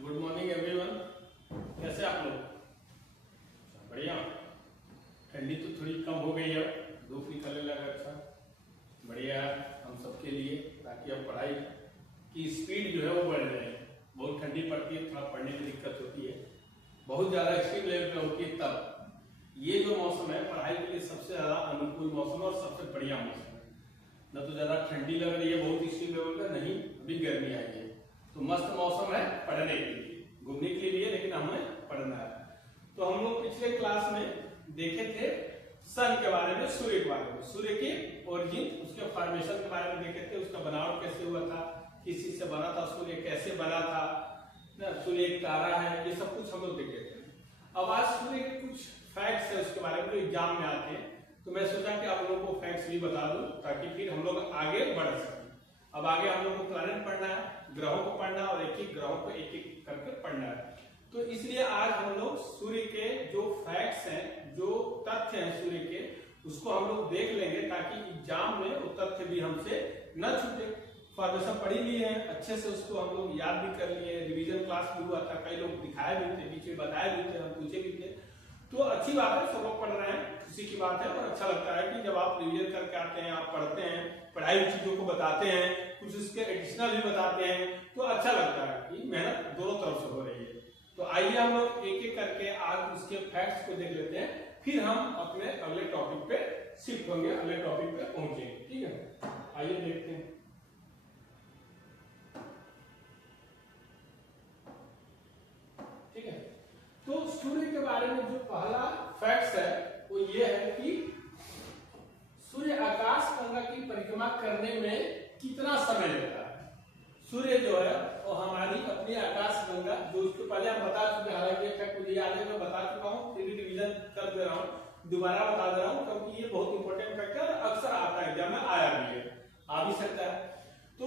Good morning everyone. कैसे आप लोग? बढ़िया। ठंडी तो थोड़ी कम हो गई है, धूप निकलने लगा। अच्छा बढ़िया हम सबके लिए, ताकि अब पढ़ाई की स्पीड जो है वो बढ़ जाए। बहुत ठंडी पड़ती है, थोड़ा पढ़ने में दिक्कत होती है, बहुत ज़्यादा एक्सट्रीम लेवल पे होती है। तब ये जो मौसम है पढ़ाई के लिए सबसे ज़्यादा अनुकूल मौसम और सबसे बढ़िया मौसम है। न तो ज़्यादा ठंडी लग रही है बहुत एक्सट्रीम लेवल पर, नहीं अभी गर्मी आई है, तो मस्त मौसम है पढ़ने के लिए, घूमने के लिए भी है, लेकिन हमें पढ़ना है। तो हम लोग पिछले क्लास में देखे थे सन के बारे में, सूर्य के बारे में, सूर्य के ओरिजिन, उसके फॉर्मेशन के बारे में देखे थे, उसका बनावट कैसे हुआ था, किस चीज से बना था, सूर्य कैसे बना था, सूर्य एक तारा है, ये सब कुछ हम लोग देखे थे। अब आज सूर्य के कुछ फैक्ट्स है उसके बारे में जो एग्जाम में आते हैं, तो मैं सोचा कि आप लोगों को फैक्ट्स भी बता दूं ताकि फिर हम लोग आगे बढ़ सकें। अब आगे हम लोग को प्लैनेट पढ़ना है, ग्रहों को पढ़ना और एक एक ग्रहों को एक एक करके पढ़ना है। तो इसलिए आज हम लोग सूर्य के जो फैक्ट्स हैं, जो तथ्य हैं सूर्य के, उसको हम लोग देख लेंगे ताकि एग्जाम में वो तथ्य भी हमसे न छूटे। फॉर्मेशन पढ़ी ली है अच्छे से, उसको हम लोग याद भी कर लिए, रिवीजन क्लास भी हुआ था, कई लोग दिखाए भी थे, बीच में बताए भी थे, हम पूछे भी थे। तो अच्छी बात है, सब लोग पढ़ रहे हैं, खुशी की बात है। और अच्छा लगता है कि जब आप रिवीजन करके आते हैं, आप पढ़ते हैं, पढ़ाई चीजों को बताते हैं, कुछ उसके एडिशनल भी बताते हैं, तो अच्छा लगता है कि मेहनत दोनों तरफ से हो रही है। तो आइए हम लोग एक एक करके आज उसके फैक्ट्स को देख लेते हैं, फिर हम अपने अगले टॉपिक पे शिफ्ट होंगे, अगले टॉपिक पे पहुंचेंगे। ठीक है, आइए देखते हैं। ठीक है, तो सूर्य के बारे में जो पहला फैक्ट्स है वो ये है कि सूर्य आकाश गंगा की परिक्रमा करने में कितना समय लगता है। सूर्य जो है वो हमारी अपनी आकाश गंगा, जो उसके पहले हम बता चुके हैं, हालांकि फैक्ट मुझे याद है, मैं बता चुका हूँ, फिर भी रिवीजन कर दे रहा हूँ, दोबारा बता दे रहा हूँ, क्योंकि ये बहुत इंपॉर्टेंट फैक्ट है, अक्सर आता है एग्जाम में, आया भी है, आ भी सकता है। तो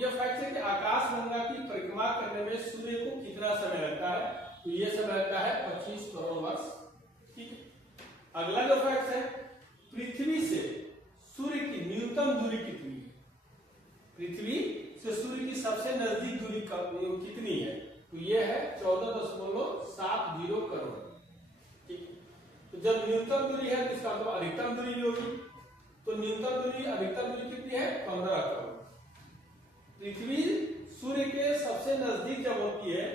ये फैक्ट है कि आकाश गंगा की परिक्रमा करने में सूर्य को कितना समय लगता है, तो ये समय लगता है 25 करोड़ वर्ष। ठीक है, अगला जो फैक्ट है, पृथ्वी से सूर्य की न्यूनतम दूरी कितनी है, पृथ्वी से सूर्य की सबसे नजदीक दूरी कितनी है, तो ये है 14.70 करोड़। ठीक, तो जब न्यूनतम दूरी है तो इसका मतलब अधिकतम दूरी भी होगी, तो न्यूनतम दूरी अधिकतम दूरी कितनी है, 15 करोड़। पृथ्वी सूर्य के सबसे नजदीक जब होती है,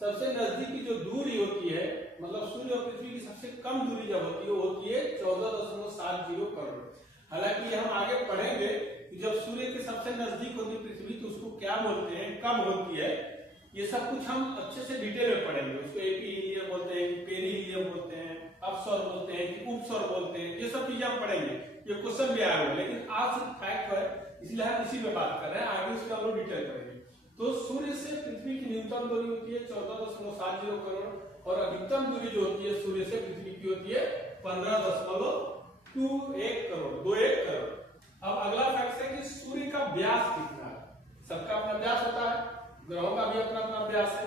सबसे नजदीक की जो दूरी होती है, मतलब सूर्य और पृथ्वी की सबसे कम दूरी जब होती है वो होती है 14.70 करोड़। हालांकि हम आगे पढ़ेंगे कि जब सूर्य के सबसे नजदीक होती है पृथ्वी तो उसको क्या बोलते हैं, कब होती है, ये सब कुछ हम अच्छे से डिटेल में पढ़ेंगे। उसको एपीहीलियम बोलते हैं, पेरीहीलियम बोलते हैं, अपसौर बोलते हैं कि उपसौर बोलते हैं, ये सब चीजें हम पढ़ेंगे, ये क्वेश्चन भी आया हुआ है, लेकिन आज सिर्फ फैक्ट है इसलिए हम इसी पे बात कर रहे हैं, आगे उसका हम लोग डिटेल करेंगे। तो सूर्य से पृथ्वी की न्यूनतम दूरी होती है 14.70 करोड़, और अधिकतम दूरी जो होती है सूर्य से पृथ्वी की होती है 15.21 करोड़। अब अगला फैक्ट है कि सूर्य का व्यास कितना है। सबका अपना व्यास होता है, ग्रहों का भी अपना अपना व्यास है,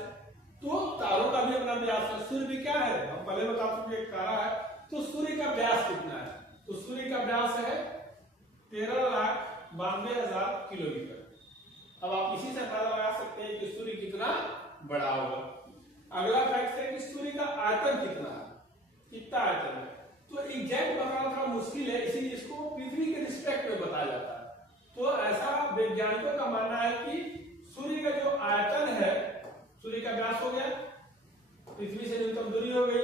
तो तारों का भी अपना व्यास है। सूर्य भी क्या है, हम पहले बता चुके एक तारा है, तो सूर्य का व्यास कितना है, तो सूर्य का व्यास है 13,92,000 किलोमीटर। अब आप इसी से पता लगा सकते हैं कि सूर्य कितना बड़ा होगा। अगला फैक्ट है कि सूर्य का आयतन कितना है, कितना आयतन है, तो एग्जैक्ट बताना थोड़ा मुश्किल है, इसीलिए इसको पृथ्वी के रिस्पेक्ट में बताया जाता है। तो ऐसा वैज्ञानिकों का मानना है कि सूर्य का जो आयतन है, सूर्य का व्यास हो गया, पृथ्वी से न्यूनतम दूरी हो गई,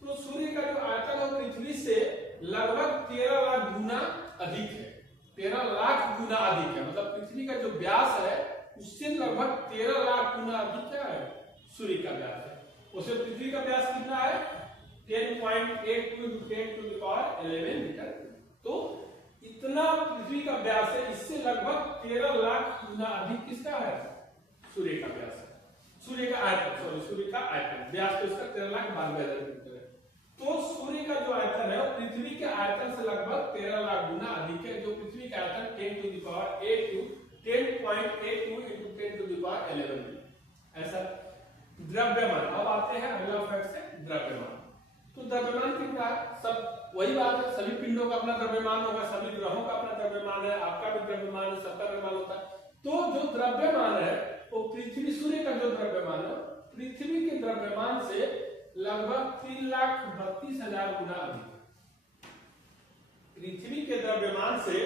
तो सूर्य का जो आयतन है पृथ्वी से लगभग 13 लाख गुना अधिक है, 13 लाख गुना अधिक है। मतलब पृथ्वी का जो व्यास है उससे लगभग 13 लाख गुना अधिक क्या है, सूर्य का व्यास है। उसे पृथ्वी का व्यास कितना है, 10.82 × 10⁻11 मीटर। तो इतना पृथ्वी का व्यास है, इससे लगभग 13 लाख गुना अधिक किसका है, सूर्य का व्यास है, सूर्य का आयतन, सॉरी सूर्य का आयतन, व्यास तो इसका 13,92,000 मीटर है। तो सूर्य का जो आयतन है वो पृथ्वी के आयतन से लगभग 13 लाख गुना अधिक है, जो पृथ्वी का आयतन 10⁻82 × 1011 ऐसा। द्रव्यमान, अब आते हैं अगला फैक्ट से द्रव्यमान। तो द्रव्यमान कितना है, सब वही बात है, सभी पिंडों का अपना द्रव्यमान होगा, सभी ग्रहों का अपना द्रव्यमान है, आपका भी द्रव्यमान है, सबका द्रव्यमान होता है। तो जो द्रव्यमान है वो पृथ्वी सूर्य का जो द्रव्यमान है पृथ्वी के द्रव्यमान से लगभग 3,32,000 गुना अधिक। पृथ्वी के द्रव्यमान से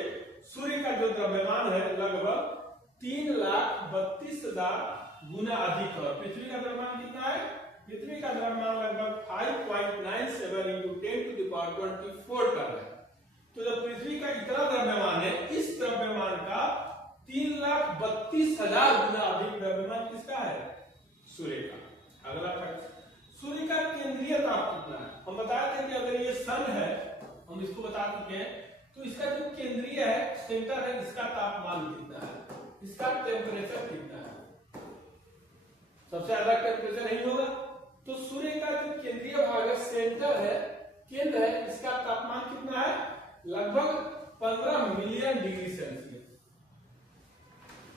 सूर्य का जो द्रव्यमान है लगभग 3,32,000 गुना अधिक है। पृथ्वी का द्रव्यमान कितना है? पृथ्वी का द्रव्यमान लगभग 5.97 × 10⁻24 टन है। तो जब पृथ्वी का इतना द्रव्यमान है, इस द्रव्यमान का 3,32,000 गुना अधिक द्रव्यमान किसका है? सूर्य का। अगला फैक्ट, सूर्य का केंद्रीय ताप कितना है? हम बताए थे कि अगर ये सन है, हम इसको बता चुके हैं, तो इसका जो केंद्रीय है, सेंटर है, इसका तापमान कितना है, इसका टेम्परेचर कितना है? सबसे ज्यादा टेम्परेचर नहीं होगा, तो सूर्य का जो केंद्रीय भाग है, सेंटर है, केंद्र है, इसका तापमान कितना है? लगभग 15 मिलियन डिग्री सेल्सियस।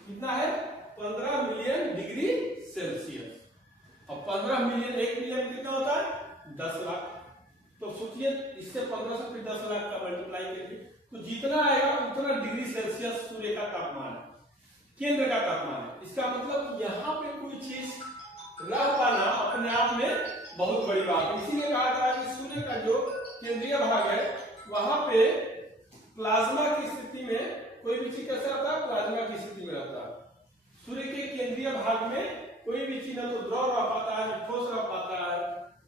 कितना है? 15 मिलियन डिग्री सेल्सियस। और 15 मिलियन, 1 मिलियन कितना होता है? 10 लाख। तो सोचिए, इससे 15 से फिर 10 लाख का मल्टीप्लाई करिए, तो जितना आएगा उतना डिग्री सेल्सियस सूर्य का तापमान है, केंद्र का तापमान है। इसका मतलब यहाँ पे कोई चीज रह पाना अपने आप में बहुत बड़ी बात है। इसीलिए कहा था कि सूर्य का जो केंद्रीय भाग है, वहां पे प्लाज्मा की स्थिति में कोई भी चीज कैसा रहता है? प्लाज्मा की स्थिति में रहता है। सूर्य के केंद्रीय भाग में कोई भी चीज न तो द्रव रह पाता है, न ठोस रह पाता है,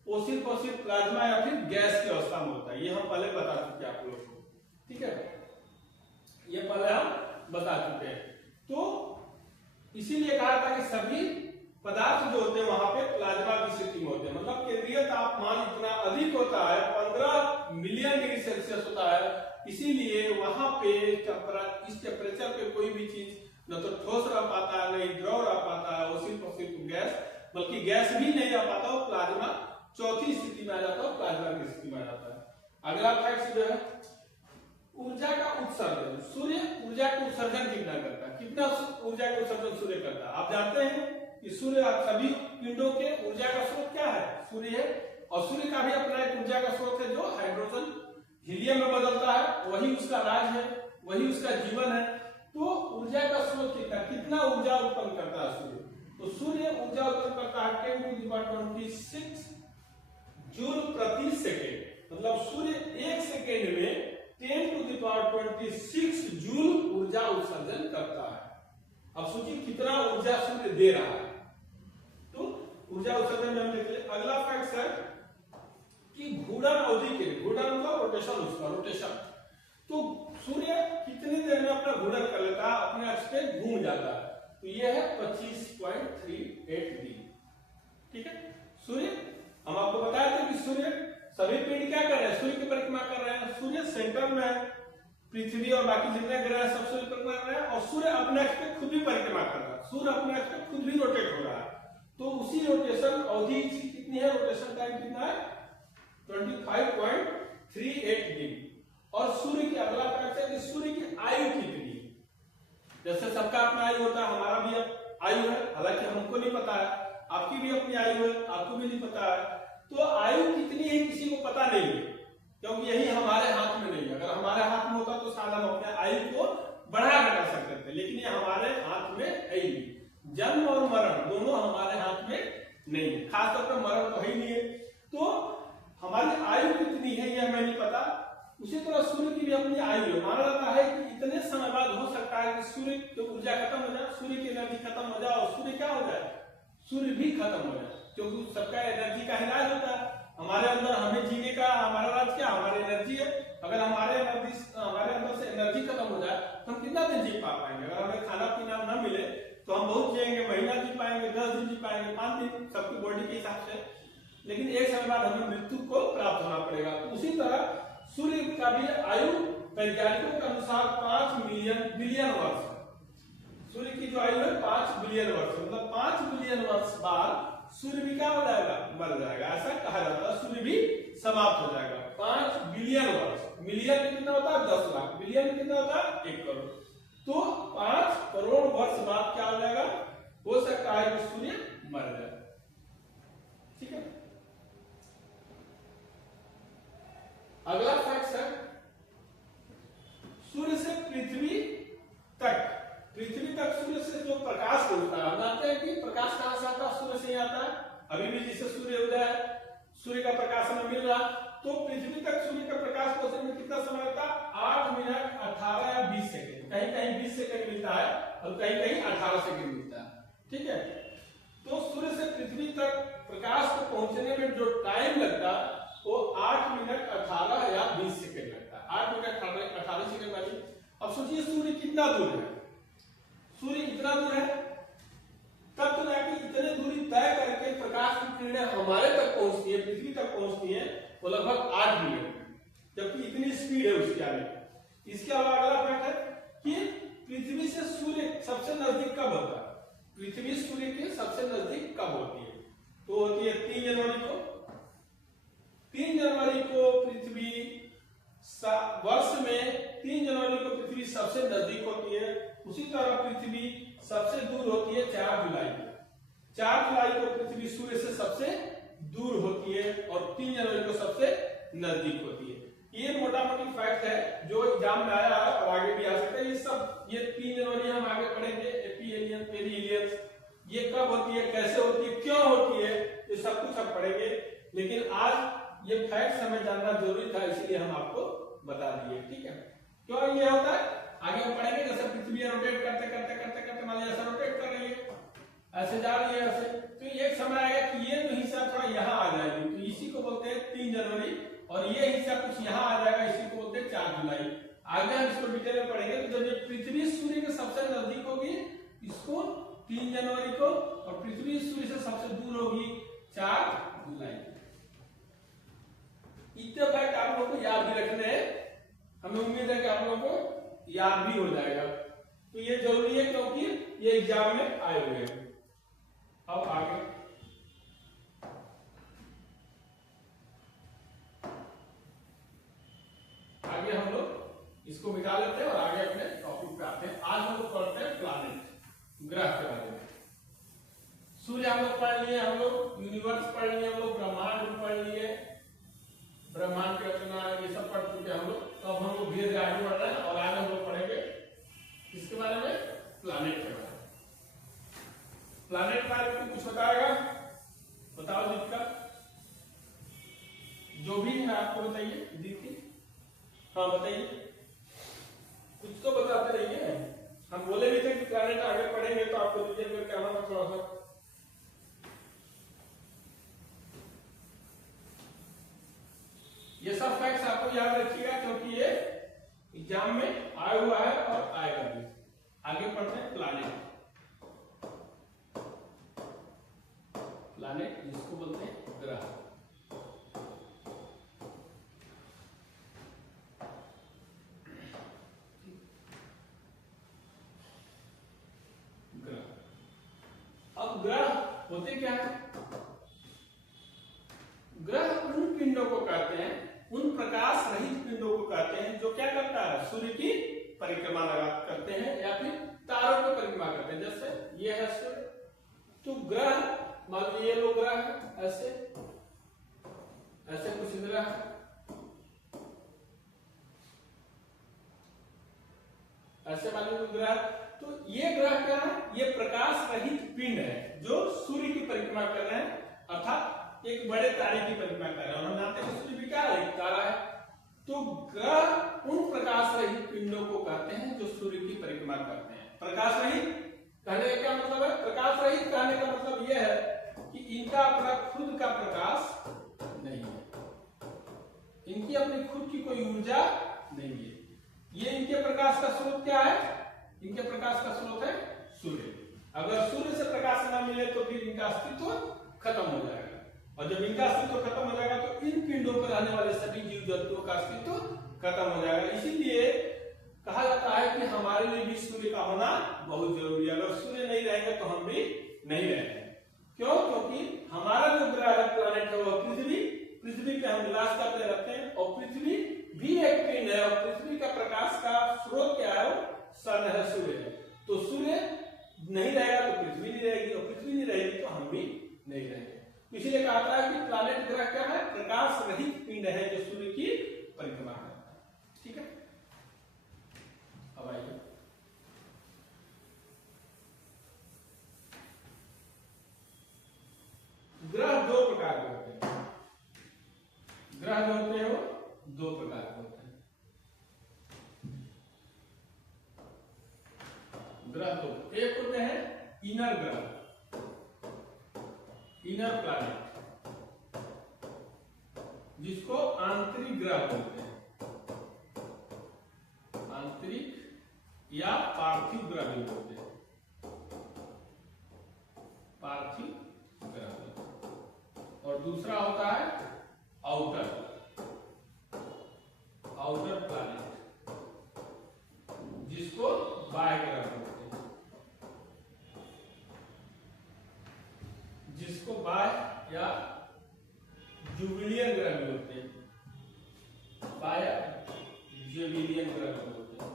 वो सिर्फ और सिर्फ प्लाज्मा या फिर गैस की अवस्था में होता है। ये हम पहले बता चुके हैं आप लोगों को, ठीक है, ये पहले हम बता चुके हैं। तो इसीलिए कहा था कि सभी पदार्थ जो होते हैं वहां पे प्लाज्मा की स्थिति में होते हैं। मतलब केंद्रीय तापमान इतना अधिक होता है, 15 मिलियन डिग्री सेल्सियस होता है, इसीलिए वहां पे इस टेम्परेचर पे कोई भी चीज न तो ठोस रह पाता है, नहीं द्रव रह पाता है, वो सिर्फ और सिर्फ गैस, बल्कि गैस भी नहीं रह पाता, वो प्लाज्मा चौथी स्थिति में आ जाता है, प्लाज्मा की स्थिति में आ जाता है। अगला फैक्ट जो है ऊर्जा का उत्सर्जन। सूर्य ऊर्जा का उत्सर्जन कितना करता है? कितना ऊर्जा का उत्सर्जन सूर्य करता है? आप जानते हैं कि सूर्य सभी पिंडों के ऊर्जा का स्रोत क्या है? सूर्य है। और सूर्य का भी अपना एक ऊर्जा का स्रोत है, जो हाइड्रोजन हीलियम में बदलता है, वही उसका राज है, वही उसका जीवन है। तो ऊर्जा का स्रोत कितना ऊर्जा उत्पन्न करता है सूर्य? तो सूर्य ऊर्जा उत्पन्न करता है 10⁻26 जूल प्रति सेकेंड। मतलब सूर्य 1 सेकेंड में 10⁻26 जूल ऊर्जा उत्सर्जन करता है। अब सोचिए कितना ऊर्जा सूर्य दे रहा है। तो ऊर्जा उत्सर्जन में हम देखते हैं। अगला फैक्ट है कि घूर्णन अवधि के लिए, घूर्णन मतलब रोटेशन, उसका रोटेशन, तो सूर्य कितनी देर में अपना घूर्णन कर लेता है, अपने अक्ष पे घूम जाता है? तो ये है 25.38 दिन, ठीक है। सूर्य, हम आपको बताया था कि सूर्य, सभी पिंड क्या कर रहे हैं? सूर्य की परिक्रमा कर रहे हैं। सूर्य सेंटर में है, पृथ्वी और बाकी जितने ग्रह हैं सब सूर्य परिक्रमा कर रहे हैं, और सूर्य अपने अक्ष पे खुद भी परिक्रमा कर रहा है। सूर्य अपने अक्ष पे खुद भी रोटेट हो रहा है। तो उसी रोटेशन अवधि कितनी है? रोटेशन टाइम कितना है? 25.38 दिन। और सूर्य की अगला फैक्ट है कि सूर्य की आयु कितनी है? जैसे सबका अपना आयु होता है, हमारा भी आयु है, हालांकि हमको नहीं पता है, आपकी भी अपनी आयु है, आपको भी नहीं पता है। तो आयु कितनी है किसी को पता नहीं है, क्योंकि यही हमारे हाथ में नहीं है। अगर हमारे हाथ में होता तो शायद हम अपने आयु को बढ़ा घटा सकते थे, लेकिन ये हमारे हाथ में है ही नहीं। जन्म और मरण दोनों हमारे हाथ में नहीं है, खासतौर पर मरण तो है ही नहीं है। तो हमारी आयु कितनी है ये हमें नहीं पता। उसी तरह सूर्य की भी अपनी आयु है। माना जाता है कि इतने समय बाद हो सकता है कि सूर्य की ऊर्जा खत्म हो जाए, सूर्य की एनर्जी खत्म हो जाए, और सूर्य क्या हो जाए? सूर्य भी खत्म हो जाए, क्योंकि सबका एनर्जी का हिलाज होता है। हमारे अंदर, हमें जीने का हमारा राज क्या? हमारी एनर्जी है। अगर हमारे अंदर से एनर्जी खत्म हो जाए तो हम कितना दिन जी पा पाएंगे? अगर हमें खाना पीना न मिले तो हम बहुत जिएंगे, महीना जी पाएंगे, 10 दिन जी पाएंगे, 5 दिन, सबकी बॉडी के हिसाब से। लेकिन एक समय बाद हमें मृत्यु को प्राप्त होना पड़ेगा। तो उसी तरह सूर्य का भी आयु वैज्ञानिकों के अनुसार 5 बिलियन वर्ष है। सूर्य की जो आयु है 5 बिलियन वर्ष, मतलब 5 बिलियन वर्ष बाद सूर्य भी क्या हो जाएगा? मर जाएगा। ऐसा कहा जाता है, सूर्य भी समाप्त हो जाएगा। 5 बिलियन वर्ष, मिलियन में कितना होता है? 10 लाख, बिलियन में कितना होता है? 1 करोड़। तो 5 करोड़ वर्ष बाद क्या हो जाएगा? हो सकता है कि सूर्य मर जाए, ठीक है। अगला फैक्ट है सूर्य से पृथ्वी तक सूर्य से जो प्रकाश होता है, हम जानते हैं कि प्रकाश कहां से आता है, सूर्य से ही आता है। अभी भी जिससे सूर्य उदय है, सूर्य का प्रकाश हमें मिल रहा, तो पृथ्वी तक सूर्य का प्रकाश पहुंचने में कितना समय लगता है? 8 मिनट 18 या 20 सेकंड। कहीं कहीं 20 सेकंड मिलता है और कहीं कहीं 18 सेकंड मिलता है। ठीक है, तो सूर्य से पृथ्वी तक प्रकाश को पहुंचने में जो टाइम लगता है वो 8 मिनट 18 या 20 सेकंड लगता है। 8 मिनट 18 सेकंड वाली। अब सोचिए सूर्य कितना दूर है, सूर्य इतना दूर है, तब तो जाके इतने दूरी तय करके प्रकाश की किरणें हमारे तक पहुंचती है, पृथ्वी तक पहुंचती है, वो लगभग 8 मिनट में, जबकि इतनी स्पीड है उसके आगे। इसके अलावा अगला फैक्ट है कि पृथ्वी से सूर्य सबसे नजदीक कब होता है? पृथ्वी सूर्य के सबसे नजदीक कब होती है? तो होती है 3 जनवरी को। 3 जनवरी को पृथ्वी वर्ष में 3 जनवरी को पृथ्वी सबसे नजदीक होती है। उसी तरह पृथ्वी सबसे दूर होती है 4 जुलाई को। 4 जुलाई को पृथ्वी सूर्य से सबसे दूर होती है और 3 जनवरी को सबसे नजदीक होती है। ये मोटा मोटी फैक्ट है जो एग्जाम में आया और आगे भी आ सकता है। ये सब ये 3 जनवरी हम आगे पढ़ेंगे, एपीहेलियन, पेरीहेलियन, ये कब होती है, कैसे होती है, क्यों होती है, ये सब कुछ हम पढ़ेंगे। लेकिन आज ये फैक्ट हमें जानना जरूरी था, इसलिए हम आपको बता दिए। ठीक है, क्यों ये होता है आगे हम पढ़ेंगे। जैसे पृथ्वी रोटेट करते करते करते करते मान लीजिए ऐसा रोटेट कर रही है, ऐसे जा रही है ऐसे, तो एक समय आएगा कि ये जो हिस्सा थोड़ा यहाँ आ जाएगी, तो इसी को बोलते हैं 3 जनवरी, और ये हिस्सा कुछ यहाँ आ जाएगा, इसी को बोलते हैं 4 जुलाई। आगे हम इसको डिटेल में पढ़ेंगे। तो जब ये पृथ्वी सूर्य के सबसे नजदीक होगी इसको 3 जनवरी को, और पृथ्वी सूर्य से सबसे दूर होगी 4 जुलाई। इतने फैक्ट आप लोगों को याद भी रखने हैं, हमें उम्मीद है कि आप लोगों को याद भी हो जाएगा। तो ये जरूरी है क्योंकि ये एग्जाम में आए हुए हैं। अब आगे हम लोग इसको मिटा लेते हैं और आगे अपने टॉपिक पे आते हैं। आज हम लोग पढ़ते हैं प्लैनेट, ग्रह के बारे में। सूर्य हम लोग पढ़ लिए, हम लोग यूनिवर्स पढ़ लिए, हम लोग ब्रह्मांड पढ़ लिए, ब्रह्मांड की रचना, ये सब पढ़ चुके हम लोग। तो अब हम लोग धीरे धीरे आगे बढ़ रहे हैं और आज हम लोग पढ़ेंगे किसके बारे में? प्लैनेट के बारे में। प्लैनेट के बारे में कुछ बताएगा? बताओ दीपिका, जो भी है आपको बताइए। दीप्ति, हाँ बताइए, कुछ तो बताते रहिए। हम बोले भी थे कि प्लैनेट आगे पढ़ेंगे, तो आपको डिटेल में कहना था थोड़ा सा। ये सब फैक्ट्स आपको याद रखिएगा क्योंकि ये एग्जाम में आया हुआ है और आएगा भी। आगे पढ़ते हैं प्लैनेट। प्लैनेट जिसको बोलते हैं ग्रह। अब ग्रह होते क्या है? ग्रह उन पिंडों को कहते हैं, उन प्रकाश रहित पिंडों को कहते हैं जो क्या करता है? सूर्य की परिक्रमा करते हैं या फिर तारों की परिक्रमा करते हैं। जैसे ये है सूर्य, तो ग्रह मान लीजिए ये लोग ग्रह है, ऐसे ऐसे कुछ ग्रह है, ऐसे मान लीजिए ग्रह। तो ये ग्रह क्या है? ये प्रकाश रहित पिंड है जो सूर्य की परिक्रमा कर रहे हैं, अर्थात एक बड़े तारे की परिक्रमा कर रहे हैं। और हम जानते हैं सूर्य भी क्या है? एक तारा है। तो ग्रह उन प्रकाश रहित पिंडों को कहते हैं जो सूर्य की परिक्रमा करते हैं। प्रकाश रहित कहने का क्या मतलब है? प्रकाश रहित कहने का मतलब यह है कि इनका अपना खुद का प्रकाश नहीं है, इनकी अपनी खुद की कोई ऊर्जा नहीं है। ये इनके प्रकाश का स्रोत क्या है? इनके प्रकाश का स्रोत है सूर्य। अगर सूर्य से प्रकाश न मिले तो फिर इनका अस्तित्व खत्म हो जाएगा, और जब इनका अस्तित्व खत्म हो जाएगा तो इन पिंडों पर रहने वाले सभी जीव जंतुओं का अस्तित्व खत्म हो जाएगा। इसीलिए कहा जाता है कि हमारे लिए भी सूर्य का होना बहुत जरूरी है। अगर सूर्य नहीं रहेंगे तो हम भी नहीं रहेंगे। क्यों? क्योंकि हमारा जो ग्रह है, प्लैनेट है, वो पृथ्वी, पृथ्वी पे हम निवास करते रहते हैं, और पृथ्वी भी एक पिंड है, और पृथ्वी का प्रकाश का स्रोत क्या है? सन है, सूर्य है। तो सूर्य नहीं रहेगा तो पृथ्वी नहीं रहेगी, और पृथ्वी नहीं रहेगी तो हम भी नहीं रहेंगे। इसीलिए कहा था कि प्लैनेट ग्रह क्या है? प्रकाश रहित पिंड है जो सूर्य की परिक्रमा करता है। ठीक है, अब आइए इनर प्लैनेट, जिसको आंतरिक ग्रह बोलते हैं, आंतरिक या पार्थिव ग्रह भी बोलते हैं, पार्थिव ग्रह। और दूसरा होता है आउटर प्लैनेट, जिसको बाह्य ग्रह बोलते हैं, जिसको बाह्य या जुबिलियन ग्रह भी होते हैं, बाह्य जुबिलियन ग्रह भी होते हैं।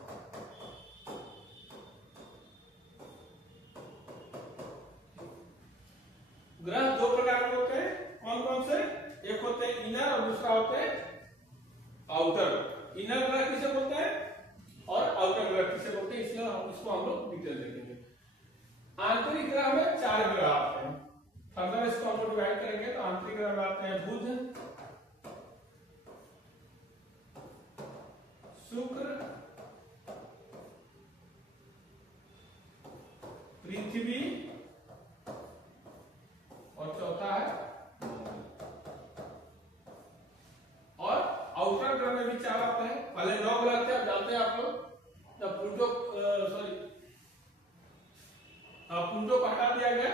ग्रह दो प्रकार के होते हैं, कौन कौन से? एक होते हैं इनर और दूसरा होते हैं आउटर। इनर ग्रह किसे बोलते हैं और आउटर ग्रह किसे बोलते हैं, इसलिए इसको हम लोग डिटेल देखेंगे। आंतरिक ग्रह में 4 ग्रह आते हैं। फर्दर इसको हम लोग डिवाइड करेंगे तो आंतरिक ग्रह में आते हैं बुध, शुक्र, पृथ्वी और चौथा है मंगल। और आउटर ग्रह में भी 4 आते हैं। पहले 9 ग्रह थे, अब जानते हैं आप लोग, जब प्लूटो प्लूटो को हटा दिया गया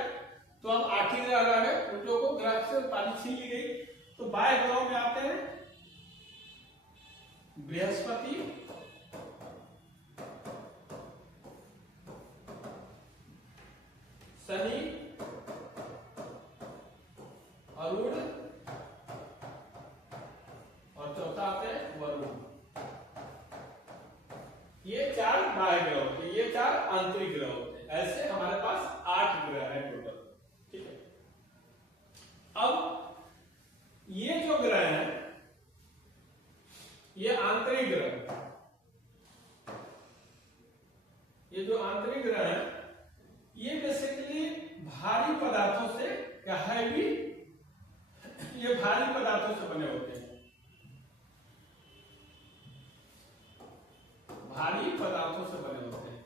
तो अब 8 ही ग्रह रह गए। प्लूटो को ग्रह से पानी छीन ली गई। तो बाह्य ग्रहों में आते हैं बृहस्पति, शनि, अरुण और चौथा आते हैं वरुण। ये 4 बाह्य ग्रह होते हैं, ये 4 आंतरिक ग्रह होते हैं। ऐसे हमारे पास 8 ग्रह है टोटल। ठीक है, अब ये जो ग्रह है ये आंतरिक ग्रह, ये जो आंतरिक ग्रह है ये बेसिकली भारी पदार्थों से या हैवी, ये भारी पदार्थों से बने होते हैं, भारी पदार्थों से बने होते हैं।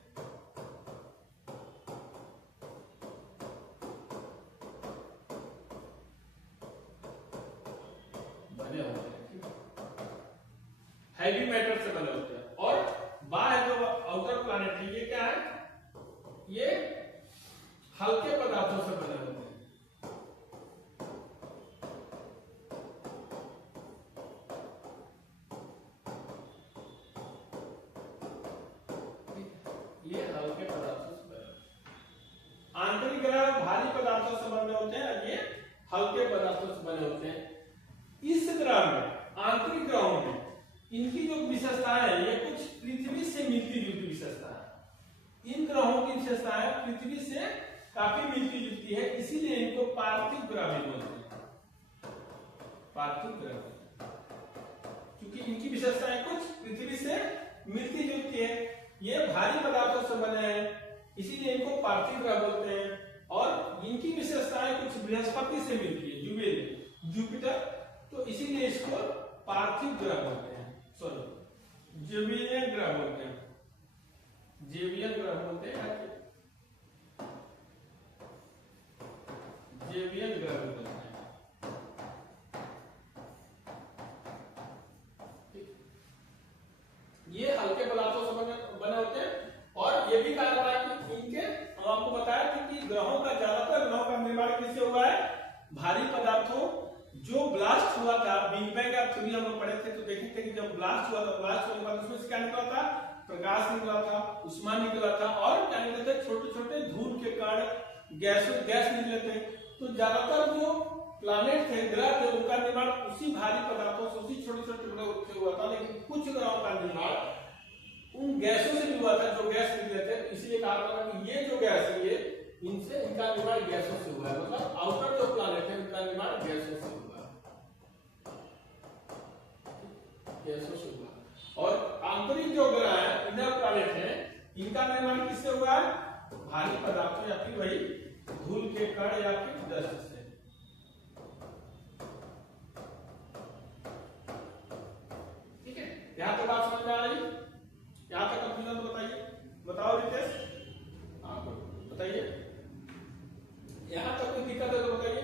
बने होते हैं, हैवी मैटर से बने होते हैं। और बाह्य जो आउटर प्लैनेट है ये क्या है? ये हल्के पदार्थों से बने होते हैं। ये हल्के पदार्थों से बने, आंतरिक ग्रह भारी पदार्थों से बने होते हैं और ये हल्के पदार्थों से बने होते हैं। इस ग्रह में, आंतरिक ग्रहों में, इनकी जो विशेषताएं हैं ये कुछ पृथ्वी से मिलती जुलती विशेषता है। इन ग्रहों की विशेषताएं पृथ्वी से काफी मिलती जुलती है, इसीलिए इनको पार्थिव ग्रह भी बोलते हैं, पार्थिव ग्रह, क्योंकि इनकी विशेषताएं कुछ पृथ्वी से मिलती जुलती है। ये भारी पदार्थों से बने हैं, इसीलिए इनको पार्थिव ग्रह बोलते हैं। और इनकी विशेषताएं कुछ बृहस्पति से मिलती है, जुपिटर, तो इसीलिए इसको पार्थिव ग्रह बोलते हैं, सॉरी जुपिलियन ग्रह बोलते हैं, जुपिलियन ग्रह बोलते हैं, जुपिलियन ग्रह बोलते हैं। ये हल्के पदार्थों से बने होते हैं। और ये भी कहा जाता है कि इनके, हम आपको बताया था कि ग्रहों का ज्यादातर ग्रहों का निर्माण किससे हुआ है? भारी पदार्थों, जो ब्लास्ट हुआ था, बिग बैंग का थ्योरी हम लोग पढ़े थे तो देखे थे कि जब ब्लास्ट हुआ था, ब्लास्ट होने के बाद उसमें से क्या निकला था? प्रकाश निकला था, उष्मा निकला था, और क्या निकले थे? छोटे छोटे धूल के कण, गैस निकले थे। तो ज्यादातर जो प्लैनेट थे, ग्रह थे, उनका निर्माण उसी भारी पदार्थों से, उसी छोटे छोटे टुकड़ों से हुआ था। लेकिन कुछ ग्रहों का निर्माण उन गैसों से भी हुआ था जो गैस निकले थे। इसलिए कहा जाता है कि ये जो गैस है ये इनसे, इनका निर्माण गैसों से हुआ है, मतलब आउटर जो प्लैनेट है उनका निर्माण गैसों से हुआ है, गैसों से हुआ। और आंतरिक जो ग्रह है, इनर प्लैनेट है, इनका निर्माण किससे हुआ है? भारी पदार्थों या फिर वही धूल के कण या फिर डस्ट से। ठीक है, यहां तक बात समझ में आ रही? यहां तक कंफ्यूजन बताइए, बताओ रितेश, हाँ बताइए, यहां तक कोई दिक्कत है तो बताइए।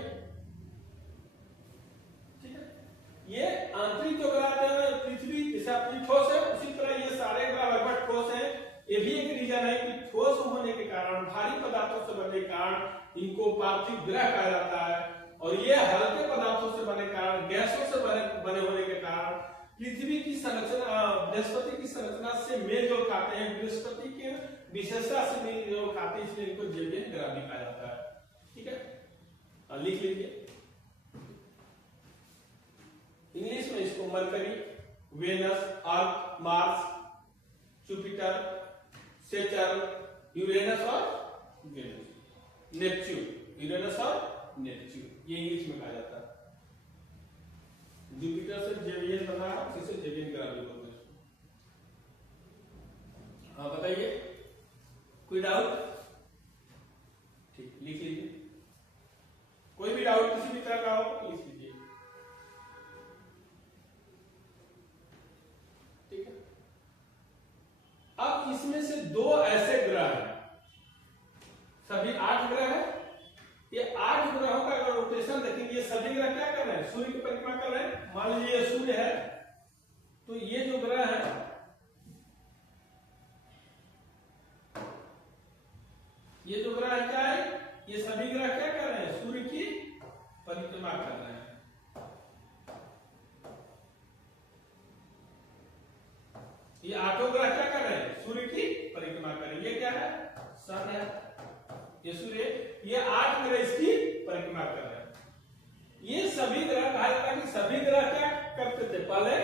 और ये हल्के पदार्थों से बने कारण, गैसों से बने होने के कारण पृथ्वी की संरचना, बृहस्पति की संरचना से मेल जोल खाते हैं, बृहस्पति के विशेषता से मेल जोल खाते हैं, इसलिए इनको जेवियन ग्रह भी कहा जाता है। ठीक है, लिख लीजिए इंग्लिश में इसको मरकरी, वेनस, अर्थ, मार्स, जुपिटर, सैटर्न, यूरेनस और नेपच्यून, यूरेनस और नेपच्यून, ये इंग्लिश में कहा जाता है। जुपिटर से जेवियन बना, जिसे जेवियन ग्रह भी बोलते हैं। हाँ बताइए, कोई डाउट? ठीक, लिख लीजिए, कोई भी डाउट किसी भी तरह का हो तो लिख लीजिए। ठीक है, अब इसमें से दो ऐसे ग्रह हैं, सभी 8 ग्रह हैं। ये 8 ग्रहों का अगर रोटेशन देखेंगे, ये सभी ग्रह क्या कर रहे हैं? सूर्य की परिक्रमा कर रहे हैं। मान लीजिए ये सूर्य है, तो ये जो ग्रह है, ये जो ग्रह क्या है? ये सभी ग्रह क्या कर रहे हैं? सूर्य की परिक्रमा कर रहे हैं। ये 8 ग्रह क्या कर रहे हैं? सूर्य की परिक्रमा कर रहे हैं। ये क्या है? सन है, ये सूर्य, ये 8 ग्रह इसकी परिक्रमा कर रहे हैं। ये सभी ग्रह, कहा जाता है कि सभी ग्रह क्या करते थे? पहले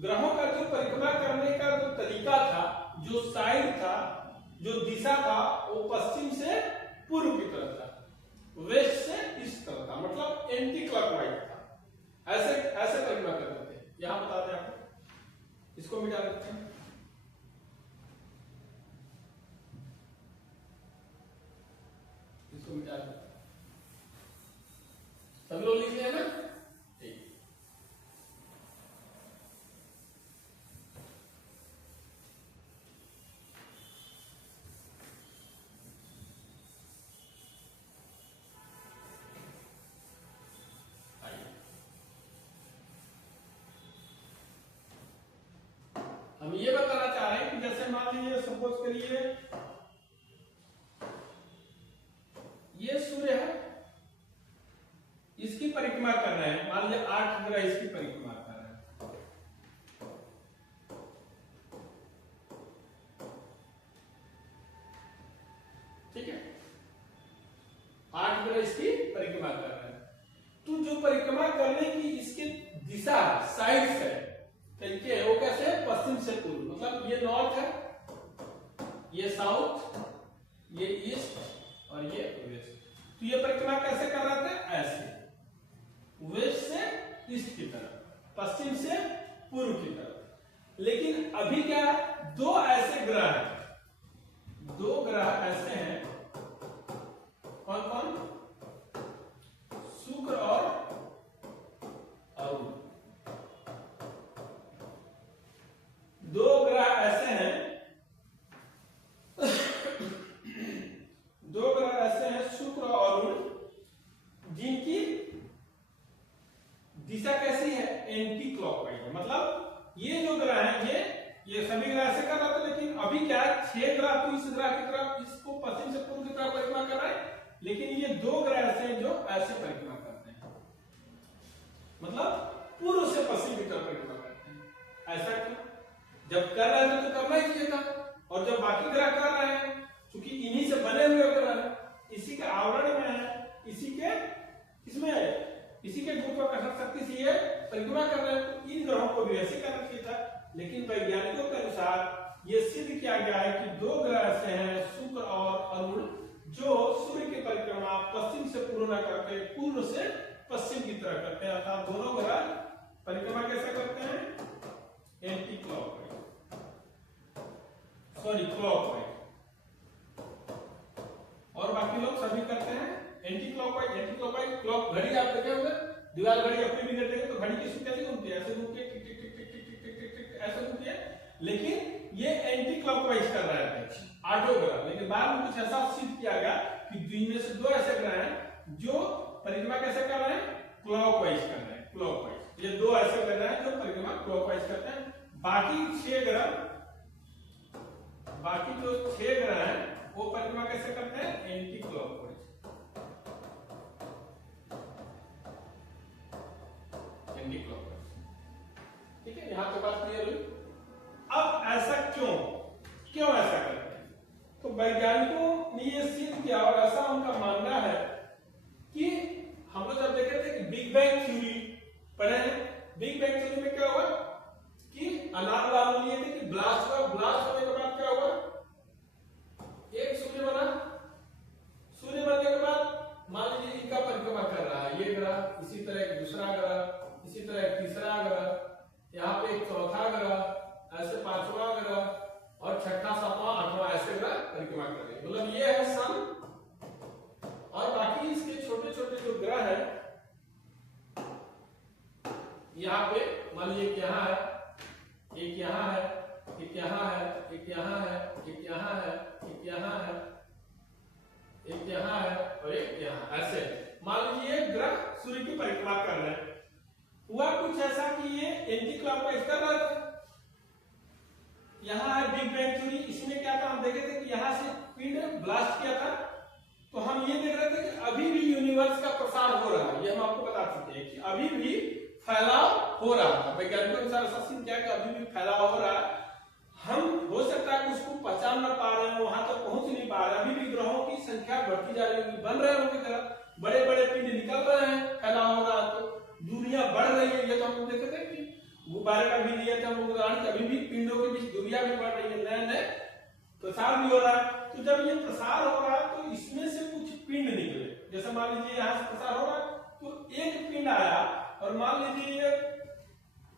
ग्रहों का जो परिक्रमा करने का जो तरीका था, जो साइड था, जो दिशा था, वो पश्चिम से पूर्व की तरफ था, वेस्ट से ईस्ट तरफ था, मतलब एंटी क्लॉकवाइज था। ऐसे ऐसे परिक्रमा करते थे। यहां बता दें आपको, इसको मिटा देते हैं। इसको मिटा देते हैं। सब लोग लिख लिया ना? ठीक, हम ये बताना चाह रहे हैं कि जैसे मान लीजिए, सपोज करिए ये सूर्य है, इसकी परिक्रमा कर रहे हैं। मान लीजिए 8 ग्रह इसकी परिक्रमा कर रहे हैं। ठीक है, 8 ग्रह इसकी परिक्रमा कर रहे हैं। तो जो परिक्रमा करने की इसकी दिशा, साइड है, तरीके है, वो कैसे है? पश्चिम से पूर्व, मतलब ये नॉर्थ है, ये साउथ, ये ईस्ट और ये वेस्ट। तो ये परिक्रमा कैसे कर रहे थे? ऐसे, वेस्ट से ईस्ट की तरफ, पश्चिम से पूर्व की तरफ। लेकिन अभी क्या है? दो ऐसे ग्रह हैं, दो ग्रह ऐसे हैं। कौन कौन? शुक्र और अरुण। दो ग्रह ऐसे हैं, दो ग्रह ऐसे हैं, शुक्र और अरुण, जिनकी दिशा कैसी है? एंटी क्लॉकवाइज है। मतलब ये जो ग्रह है, ये सभी ग्रह ऐसे कर रहा था, लेकिन अभी क्या है? 6 ग्रह तो इस ग्रह की तरफ, इसको पश्चिम से पूर्व की तरफ परिक्रमा कर रहा है, लेकिन ये 2 ग्रह ऐसे हैं जो ऐसे परिक्रमा करते हैं, मतलब पूर्व से पश्चिम की तरफ परिक्रमा करते हैं। ऐसा क्यों? जब कर रहे थे तो करना ही चाहिए था, और जब बाकी ग्रह कर रहे हैं, क्योंकि इन्हीं से बने हुए ग्रह हैं, इसी के आवरण में है, इसी के इसमें है, इसी के गुरुत्वाकर्षण शक्ति से ये परिक्रमा कर रहे हैं, तो इन ग्रहों को भी ऐसे करना चाहिए था। लेकिन वैज्ञानिकों के अनुसार ये सिद्ध किया गया है कि 2 ग्रह ऐसे हैं, शुक्र और अरुण, जो सूर्य की परिक्रमा पश्चिम से पूर्व न करके पूर्व से पश्चिम की तरफ करते हैं। अर्थात दोनों ग्रह परिक्रमा कैसे करते हैं? Anti clockwise, sorry clockwise. और बाकी लोग सभी करते हैं anti clockwise. Anti clockwise, clock घड़ी आप देखे होंगे, दीवार घड़ी अपनी भी देखेंगे तो घड़ी की कैसे घूमती है? ऐसे घूमती है, टिक टिक टिक टिक टिक टिक टिक टिक टिक ऐसे घूमती है। लेकिन ये एंटी क्लॉकवाइज कर रहे थे 8 ग्रह। लेकिन बाद में कुछ ऐसा सिद्ध किया गया कि इनमें से 2 ऐसे ग्रह हैं जो परिक्रमा कैसे कर रहे हैं? क्लॉकवाइज कर रहे हैं, क्लॉकवाइज। ये 2 ऐसे ग्रह हैं जो परिक्रमा क्लॉकवाइज करते हैं। बाकी 6 ग्रह, बाकी जो 6 ग्रह हैं वो परिक्रमा कैसे करते हैं? Anti clockwise. Anti clockwise. ठीक है, यहां तक बात क्लियर हुई। अब ऐसा क्यों ऐसा करते हैं? तो वैज्ञानिकों ने ये सिद्ध किया और ऐसा उनका मानना है कि हम लोग जब देखे थे कि बिग बैंग थ्योरी पढ़े हैं, बिग बैंग थ्योरी में क्या हुआ कि अलार्म लिए थे कि ब्लास्ट होने के बाद क्या हुआ, एक सूर्य बना, सूर्य बनने के बाद मान लीजिए इनका परिक्रमा कर रहा है, ये ग्रह, इसी तरह एक दूसरा ग्रह, इसी तरह एक तीसरा ग्रह, यहाँ पे एक चौथा ग्रह, ऐसे पांचवा ग्रह और छठा, सातवां, आठवां ऐसे ग्रह परिक्रमा कर रहे हैं। मतलब ये है सन, और बाकी इसके छोटे छोटे जो ग्रह है यहाँ पे मान लीजिए एक यहाँ है, एक यहाँ है, एक यहाँ है, एक यहाँ है, एक यहाँ है, एक यहाँ है, एक यहाँ है और एक यहाँ, ऐसे मान लीजिए ग्रह सूर्य की परिक्रमा कर रहे हैं। हुआ कुछ ऐसा कि ये एंटी क्लॉकवाइज कर रहे थे। यहाँ है बिग बैंग थ्योरी, इसमें क्या था, हम देखे थे कि यहाँ से पिंड ब्लास्ट किया था, तो हम ये देख रहे थे कि अभी भी यूनिवर्स का प्रसार हो रहा है। ये हम आपको बता सकते हैं कि अभी भी फैलाव हो रहा है। वैज्ञानिकों के अनुसार ऐसा सिद्ध किया कि अभी भी फैलाव हो रहा है। हम हो सकता है कि उसको पहचान न पा रहे हैं, वहां तक पहुंच नहीं पा रहे, अभी भी ग्रहों की संख्या बढ़ती जा रही है, बन रहे हैं उनकी तरह, बड़े बड़े पिंड निकल रहे हैं, फैलाव हो रहा है, तो दुनिया बढ़ रही है। ये तो हम देखे थे कि गुब्बारे का भी लिए थे हम उदाहरण, अभी भी पिंडों के बीच दुनिया भी बढ़ रही है, नए नए प्रसार भी हो रहा है। तो जब ये प्रसार हो रहा है तो इसमें से कुछ पिंड निकले, जैसे मान लीजिए यहाँ से प्रसार हो रहा है तो एक पिंड आया, और मान लीजिए ये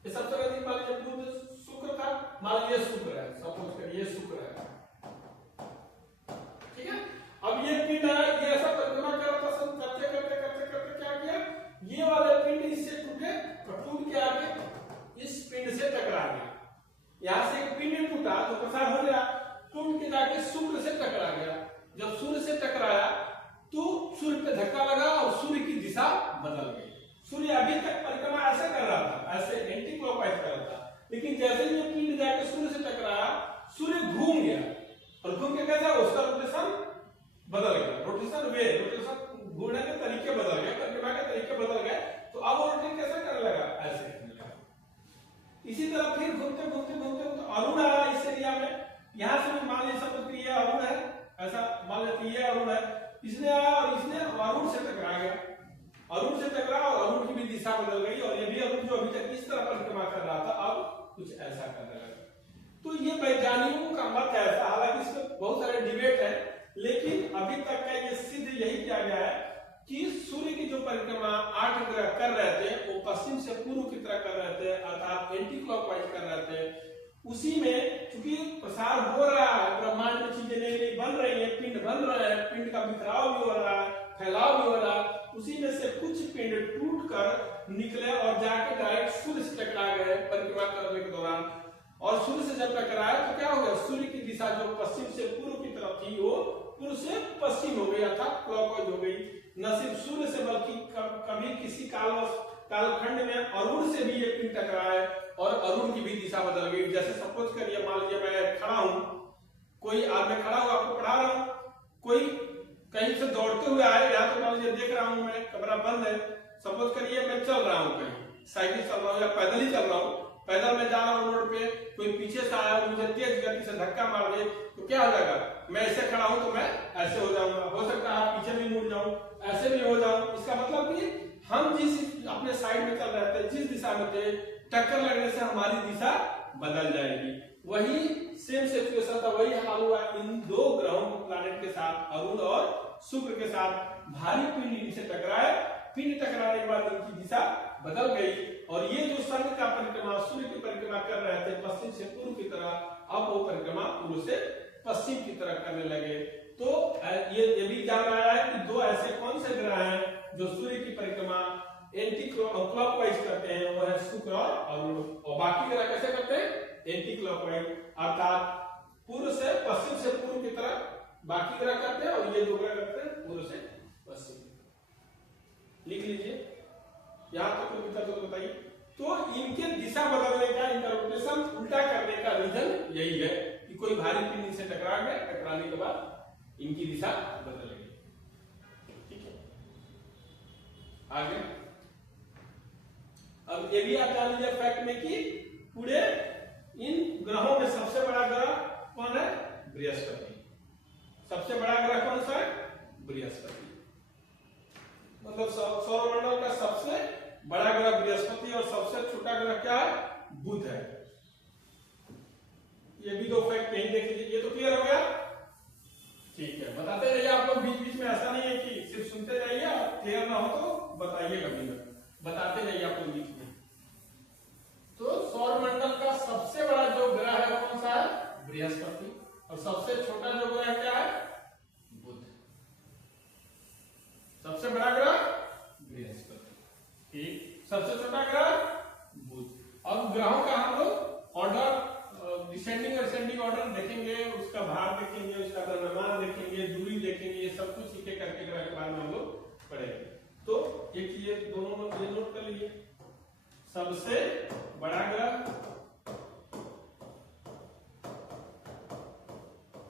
सबसे अधिक मान लीजिए बुध शुक्र था, मान लीजिए शुक्र है, सपोज करिए शुक्र है, ठीक है। अब ये पिंड आया, ये ऐसा परिक्रमा कर रहा था, सब करते करते करते करते क्या किया, ये वाले पिंड इससे टूटे और टूट के आगे इस पिंड से टकरा गया। यहां से एक पिंड टूटा तो प्रसार हो गया, टूट के जाके सूर्य से टकरा गया। जब सूर्य से टकराया तो सूर्य पे धक्का लगा और सूर्य की दिशा बदल गई। सूर्य अभी तक परिक्रमा ऐसे कर रहा था, ऐसे एंटी क्लॉकवाइज कर रहा था, लेकिन जैसे ही ये पिंड जाके सूर्य से टकराया, सूर्य घूम गया, और घूम के कैसा उसका रोटेशन बदल गया, रोटेशन घूमने के तरीके बदल गए, परिक्रमा के तरीके बदल गए, तो अब वो रोटेट कैसे करने लगा, ऐसे करने लगा। इसी तरह फिर घूमते घूमते घूमते तो अरुण आया इस एरिया में, यहां से भी मान लीजिए सब ये अरुण है, ऐसा मान लेते ये अरुण है, इसने आया और इसने अरुण से टकरा गया, अरुण से टकरा और अरुण की भी दिशा बदल गई, और ये भी अरुण जो अभी तक इस तरह परिक्रमा कर रहा था अब कुछ ऐसा करने लगा। तो ये वैज्ञानिकों का मत है ऐसा, हालांकि इसमें बहुत सारे डिबेट है, लेकिन अभी तक का ये सिद्ध यही किया गया है कि सूर्य की जो परिक्रमा 8 ग्रह कर रहे थे वो पश्चिम से पूर्व की तरह कर रहे थे, अर्थात एंटी क्लॉकवाइज कर रहे थे। उसी में चूंकि प्रसार हो रहा है, ब्रह्मांड में चीजें नई नई बन रही है, पिंड बन रहे हैं, पिंड का बिखराव भी हो रहा है, फैलाव भी हो रहा है, उसी में से कुछ पिंड टूट कर निकले और जाके डायरेक्ट सूर्य से टकरा गए परिक्रमा करने के दौरान। और सूर्य से जब टकराया तो क्या हो गया, सूर्य की दिशा जो पश्चिम से पूर्व की तरफ थी वो पूर्व से पश्चिम हो गई, अर्थात क्लॉकवाइज हो गई। न सिर्फ सूर्य से बल्कि कभी किसी कालखंड में अरुण से भी ये पिंड टकराए और अरुण की भी दिशा बदल गई। जैसे सपोज करिए, मान लीजिए मैं खड़ा हूं, कोई आज मैं खड़ा हूं आपको पढ़ा रहा हूं, कोई कहीं से दौड़ते हुए आए, यहाँ तो मान लीजिए देख रहा हूं मैं, कमरा बंद है, सपोज करिए मैं चल रहा हूं, कहीं साइकिल चल रहा हूं या पैदल ही चल रहा हूं, पैदल मैं जा रहा हूं रोड पे, कोई पीछे से आया मुझे तेज गति से धक्का मार दे तो क्या हो जाएगा, मैं ऐसे खड़ा हूं तो मैं ऐसे हो जाऊंगा, हो सकता है आप पीछे भी मुड़ जाऊं, ऐसे भी हो जाऊं। इसका मतलब कि हम जिस अपने साइड में चल रहे थे, जिस दिशा में थे, टक्कर लगने से हमारी दिशा बदल जाएगी। वही सेम सिचुएशन था, वही हाल हुआ इन दो ग्रहों प्लैनेट के साथ, अरुण और शुक्र के साथ। भारी पिंड इनसे टकराए, पिंड टकराने के बाद इनकी दिशा बदल गई, और ये जो सन का परिक्रमा, सूर्य की परिक्रमा कर रहे थे पश्चिम से पूर्व की तरह, अब वो परिक्रमा पूर्व से पश्चिम की तरह करने लगे। तो ये भी जान आया है कि दो ऐसे कौन से ग्रह हैं जो सूर्य की परिक्रमा एंटी क्लॉकवाइज करते हैं, वो है शुक्र और अरुण, और बाकी ग्रह कैसे करते हैं, एंटी क्लॉकवाइज, अर्थात पूर्व से पश्चिम से पूर्व की तरह बाकी ग्रह करते हैं, और ये दो ग्रह करते हैं पूर्व से पश्चिम। लिख लीजिए, यहां तक कोई दिक्कत तो बताइए। तो इनके दिशा बदलने का, इनका रोटेशन उल्टा करने का रीजन यही है कि कोई भारी पिंड से टकरा गया, टकराने के बाद इनकी दिशा बदल गई। ठीक है, आगे अब अब ये भी आप जान लीजिए फैक्ट में कि पूरे इन ग्रहों में सबसे बड़ा ग्रह कौन है? बृहस्पति। सबसे बड़ा ग्रह कौन सा है? बृहस्पति। मतलब सौरमंडल का सबसे बड़ा ग्रह बृहस्पति और सबसे छोटा ग्रह क्या है? बुध है। ये भी दो फैक्ट नहीं देख लीजिए। ये तो क्लियर हो गया? ठीक है, बताते जाइए आप लोग बीच बीच में, ऐसा नहीं है कि सिर्फ सुनते जाइए, क्लियर ना हो तो बताइए कभी ना, बताते जाइए आप लोग बीच में। तो सौरमंडल का सबसे बड़ा जो ग्रह है वो कौन सा है? बृहस्पति। और सबसे छोटा जो ग्रह क्या है? बुध। सबसे बड़ा ग्रह बृहस्पति, ठीक। सबसे छोटा ग्रह बुध। अब ग्रहों का हम लोग ऑर्डर, डिसेंडिंग और असेंडिंग ऑर्डर देखेंगे, उसका भार देखेंगे, उसका द्रव्यमान देखेंगे, दूरी देखेंगे, ये सब कुछ एक एक करके ग्रह के बारे में हम लोग पढ़ेंगे। तो एक ये दोनों ये नोट कर लीजिए, सबसे बड़ा ग्रह,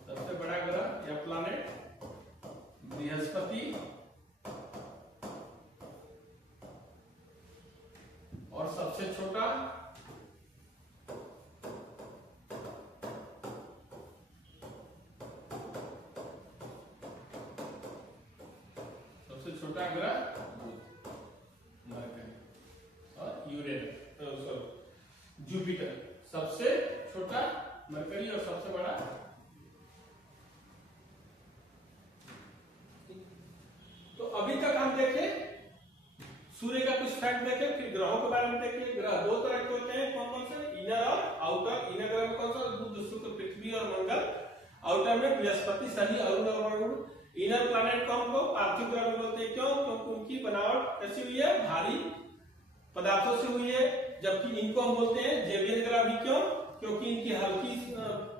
सबसे बड़ा ग्रह या प्लैनेट बृहस्पति, और सबसे छोटा छोटा ग्रह मरकरी और यूरेनस, जुपिटर। सबसे छोटा मरकरी और सबसे बड़ा। तो अभी तक हम देखे सूर्य का कुछ फैक्ट देखे, फिर ग्रहों के बारे में देखे। ग्रह दो तरह के होते हैं, कौन कौन से? इनर और आउटर। इनर ग्रह में कौन सा? बुध, शुक्र, पृथ्वी और मंगल। आउटर में बृहस्पति, शनि, अरुण और वरुण। इनर प्लैनेट कौन को पार्थिव ग्रह बोलते हैं, क्यों? क्योंकि उनकी बनावट कैसी हुई है? भारी पदार्थों से हुई है। जबकि इनको हम बोलते हैं जेवियन ग्रह भी, क्यों? क्योंकि इनकी हल्की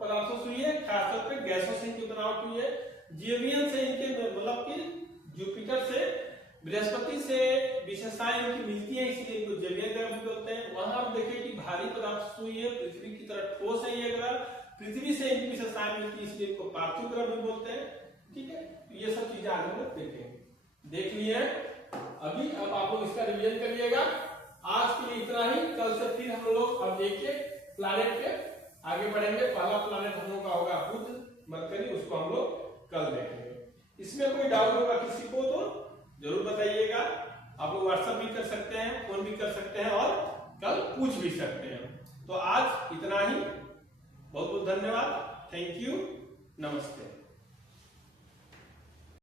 पदार्थों से हुई है, खासतौर पर गैसों से इनकी बनावट हुई है। जेवियन से इनके मतलब कि जुपिटर से, बृहस्पति से विशेषताएं इनकी मिलती है, इसलिए इनको जेवियन ग्रह भी बोलते हैं। वहां हम देखें कि भारी पदार्थ से हुई है, पृथ्वी की तरह ठोस है ये ग्रह, पृथ्वी से इनकी विशेषताएं मिलती है, इसलिए इनको पार्थिव ग्रह भी बोलते हैं। ठीक है, ये सब चीजें आगे हम लोग देखेंगे। देख लिए अभी, अब आप लोग इसका रिवीजन करिएगा। आज के लिए इतना ही, कल से फिर हम लोग अब देखिए प्लैनेट के आगे बढ़ेंगे। पहला प्लैनेट हम लोग का होगा बुध, मरकरी, उसको हम लोग कल देखेंगे। इसमें कोई डाउट होगा किसी को तो जरूर बताइएगा। आप लोग व्हाट्सएप भी कर सकते हैं, फोन भी कर सकते हैं और कल पूछ भी सकते हैं। तो आज इतना ही, बहुत बहुत धन्यवाद, थैंक यू, नमस्ते।